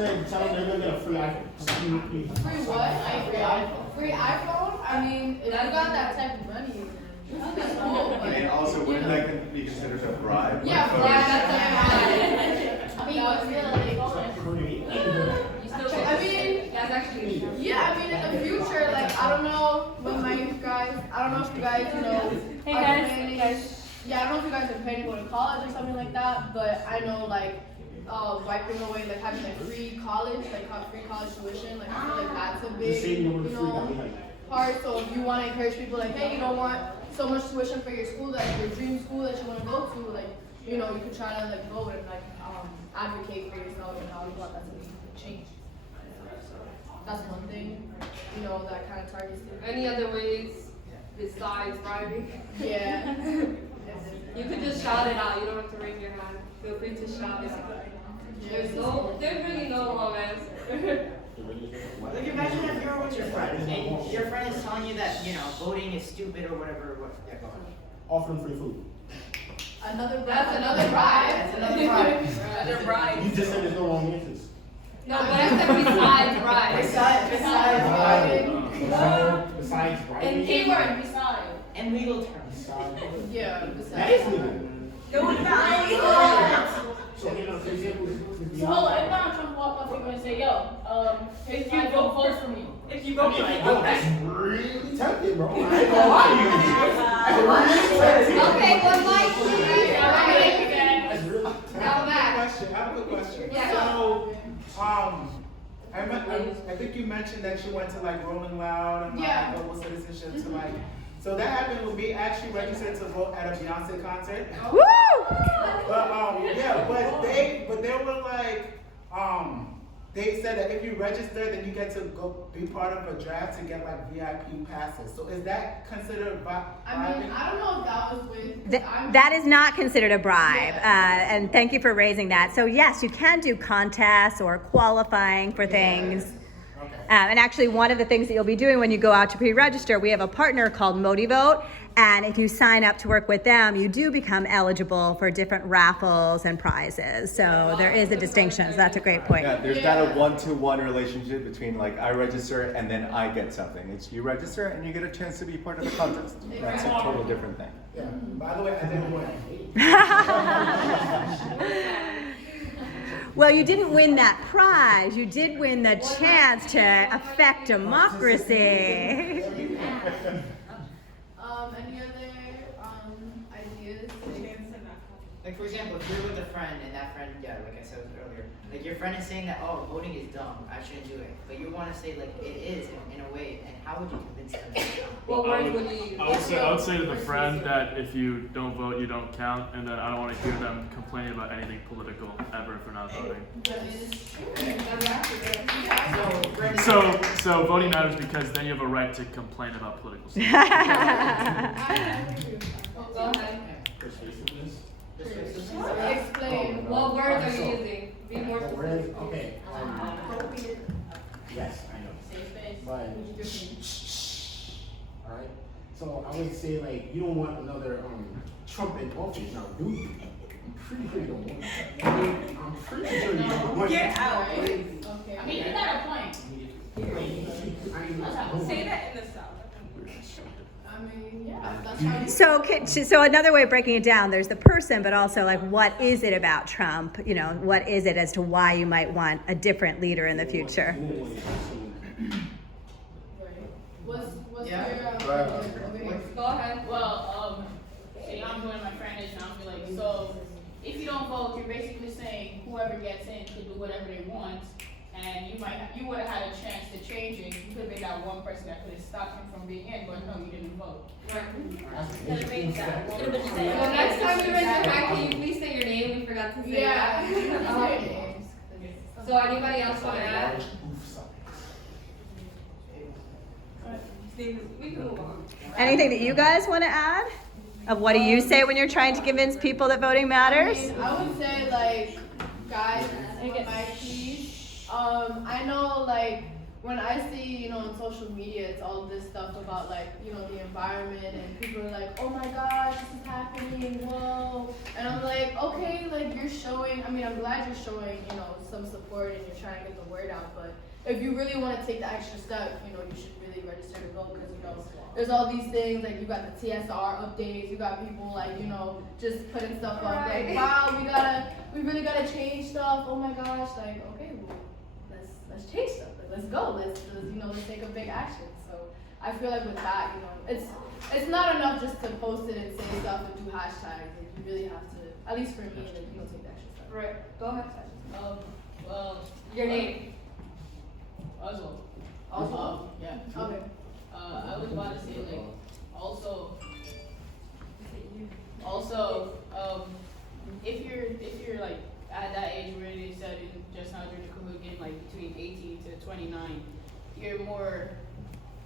said, tell them they're gonna get a free iPhone. Free what? Free iPhone? I mean, if you got that type of money, that's cool. And then also, wouldn't that be considered a bribe? Yeah, Like, bribe, that's I mean, what's still illegal? I mean, That's actually true. yeah, I mean, in the future, like, I don't know what my guys, I don't know if you guys, you know, Hey, are guys. planning, yeah, I don't know if you guys are planning to go to college or something like that, but I know, like, wiping away, like, having, like, free college tuition, like, I feel like that's a Just big, say you know you the free that we know, have. part, so if you want to encourage people, like, hey, you don't want so much tuition for your school, that your dream school that you want to go to, like, you know, you could try to, like, vote and, like, advocate for yourself and how you want that to be changed. So that's one thing, you know, that kind of targets it. Any other ways besides bribing? Yeah. You could just shout it out. You don't have to raise your hand. Feel free to shout it out. There's really no long answer. Like imagine if you're with your friend and your friend is telling you that, you know, voting is stupid or whatever. Yeah, go ahead. Offer them free food. That's another bribe. That's another bribe. Another bribe. You just said there's no wrong answers. No, but I said besides bribe. Besides Besides And bribing. keyword beside. in legal terms. Yeah. That is legal. So, you know, for example, So if Donald Trump walk up people and say, yo, if you vote for me. If you vote for me, that's really tempting, bro. I ain't gonna lie to you. That's really tempting. Okay, one mic, please. That's really Now back. I have a quick question. Yeah. So, I think you mentioned that you went to like Rolling Loud and like Yeah. global citizenship to like. So that happened with me actually registered to vote at a Beyonce concert. Woo! But yeah, but they were like they said that if you register, then you get to go be part of a draft to get like VIP passes. So is that considered I mean, I don't know if that was with. That is not considered a bribe, and thank you for raising that. So yes, you can do contests or qualifying for things. And actually, one of the things that you'll be doing when you go out to pre-register, we have a partner called YVote, and if you sign up to work with them, you do become eligible for different raffles and prizes. So there is a distinction. So that's a great point. Yeah, there's not a one-to-one relationship between like I register and then I get something. It's you register and you get a chance to be part of the contest. That's a total different thing. Yeah. By the way, I didn't win. Well, you didn't win that prize. You did win the chance to affect democracy. Any other ideas? Like for example, if you're with a friend and that friend, yeah, like I said earlier, like your friend is saying that, oh, voting is dumb, I shouldn't do it. But you want to say like it is in a way, and how would you convince them? What word would you use? I would say to the friend that if you don't vote, you don't count, and then I don't want to hear them complaining about anything political ever for not voting. So voting matters because then you have a right to complain about political stuff. Go ahead. Explain. What words are you using? Be more specific. Okay. Yes, I know. But, alright. So I would say like you don't want another Trump in office now, do you? I'm pretty sure you don't want that. I mean, I'm pretty sure you don't want Get that. out. Okay. I mean, you got a point. Say that in the South. I mean, yeah, that's how you. So another way of breaking it down, there's the person, but also like what is it about Trump? You know, what is it as to why you might want a different leader in the future? What's Yeah. your Go ahead. Well, say I'm joining my friend is, and I'm like, so if you don't vote, you're basically saying whoever gets in can do whatever they want, and you would have had a chance to change it. You could have been that one person that could have stopped him from being in, but no, you didn't vote. Well, next time you raise your hand, can you please say your name? We forgot to say that. So anybody else want to add? We can move on. Anything that you guys want to add? Of what do you say when you're trying to convince people that voting matters? I would say like, guys, my keys. I know like when I see, you know, on social media, it's all this stuff about like, you know, the environment, and people are like, oh my gosh, this is happening, whoa. And I'm like, okay, like you're showing, I mean, I'm glad you're showing, you know, some support and you're trying to get the word out, but if you really want to take the extra step, you know, you should really register to vote, because, you know, there's all these things, like you got the TSR updates, you got people like, you know, just putting stuff up, like, wow, we really gotta change stuff, oh my gosh, like, okay, well, let's change stuff. Let's go. Let's you know, let's take a big action. So I feel like with that, you know, it's not enough just to post it and say stuff and do hashtags. Like, you really have to, at least for me, like, you know, take the extra step. Right. Go ahead. Well, Your name. Oswald. Oswald? Yeah. Okay. I was about to say, like, also, if you're like at that age where they said just now during the COVID game, like between 18 to 29, you're more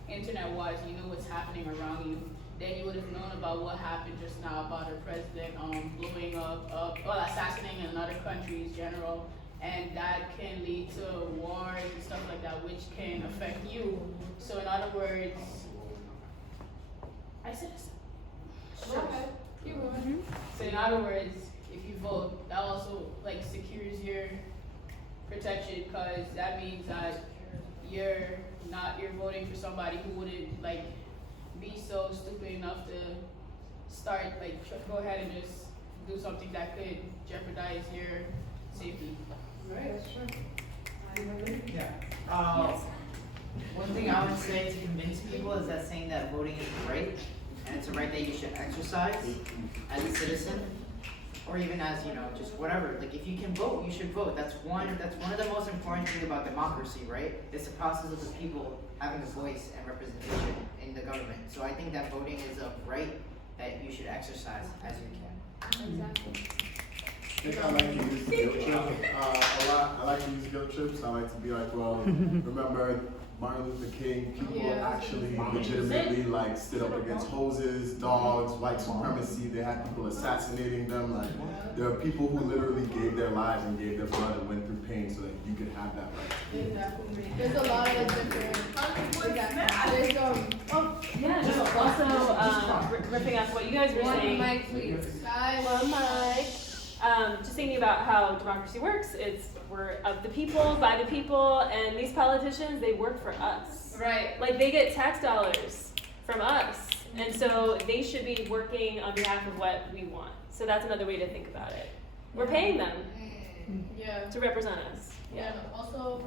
internet-wise, you know what's happening around you. Then you would have known about what happened just now about our president blowing up, assassinating in other countries, general, and that can lead to wars and stuff like that, which can affect you. So in other words, I said this. Sure. Okay. You will. So in other words, if you vote, that also like secures your protection, because that means that you're voting for somebody who wouldn't like be so stupid enough to start like go ahead and just do something that could jeopardize your safety. Right. Sure. Yeah. One thing I would say to convince people is that saying that voting is a right, and it's a right that you should exercise as a citizen, or even as, you know, just whatever. Like, if you can vote, you should vote. That's one of the most important things about democracy, right? It's the process of the people having a voice and representation in the government. So I think that voting is a right that you should exercise as you can. Exactly. I think I like to use guilt trips a lot. I like to use guilt trips. I like to be like, well, remember Martin Luther King, people actually legitimately like stood up against hoses, dogs, white supremacy. They had people assassinating them. Like, there are people who literally gave their lives and gave their blood and went through pain so that you could have that right. Exactly. There's a lot of different. There's Yeah, just also ripping off what you guys were saying. One mic, please. One mic. Just thinking about how democracy works. We're of the people, by the people, and these politicians, they work for us. Right. Like, they get tax dollars from us, and so they should be working on behalf of what we want. So that's another way to think about it. We're paying them to represent us. Yeah. Also,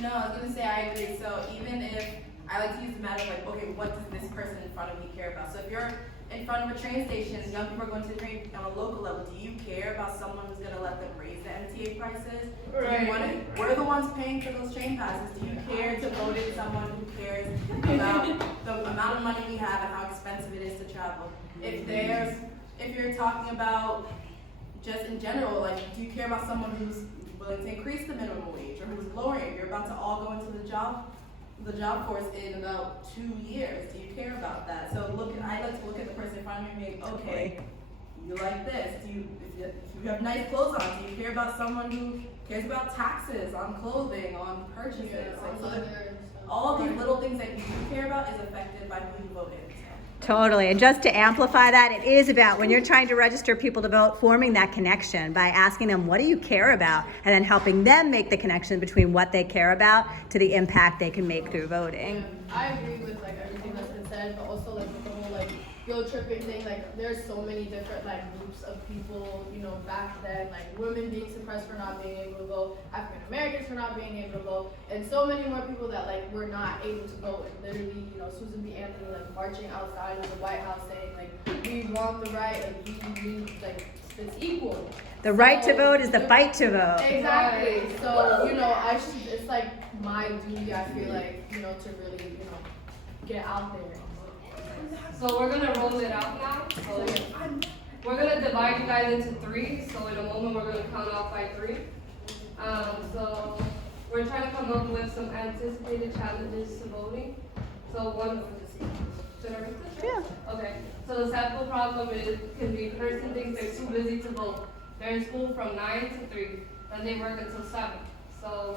no, I was gonna say I agree. So even if I like to use the matter of like, okay, what does this person in front of me care about? So if you're in front of a train station, young people are going to the train on a local level, do you care about someone who's gonna let them raise the MTA prices? Right. We're the ones paying for those train passes. Do you care to vote in someone who cares about the amount of money we have and how expensive it is to travel? If you're talking about just in general, like, do you care about someone who's willing to increase the minimum wage or who's lowering it? You're about to all go into the job force in about 2 years. Do you care about that? So I like to look at the person in front of me and think, okay, you like this? If you have nice clothes on, do you care about someone who cares about taxes on clothing, on purchases? All these little things that you do care about is affected by who you vote in. Totally. And just to amplify that, it is about when you're trying to register people to vote, forming that connection by asking them, what do you care about? And then helping them make the connection between what they care about to the impact they can make through voting. I agree with like everything that's been said, but also like with the whole like guilt tripping thing, like there's so many different like groups of people, you know, back then, like women being suppressed for not being able to vote, African Americans for not being able to vote, and so many more people that like were not able to vote. And literally, you know, Susan B. Anthony like marching outside of the White House saying like, we want the right, like we need, like it's equal. The right to vote is the fight to vote. Exactly. So, you know, it's like my duty, I feel like, you know, to really, you know, get out there. So we're gonna roll it out now. So we're gonna divide you guys into 3. So in a moment we're gonna count off by 3. So we're trying to come up with some anticipated challenges to voting. So one, should I read this? Yeah. Okay. So the sample problem can be person thinks they're too busy to vote. They're in school from 9 to 3, then they work until 7. So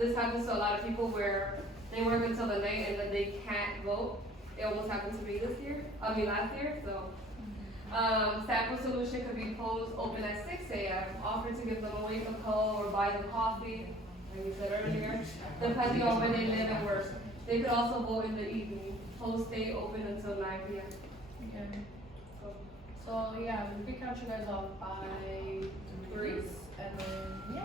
this happens to a lot of people where they work until the night and then they can't vote. It almost happened to me last year, so. Sample solution could be closed open at 6 a.m., offered to give them a wake-up call or buy them coffee, like we said earlier, depending on where they live and work. They could also vote in the evening. Polls stay open until 9 p.m. Okay. So yeah, we can catch you guys off by 3, and then yeah.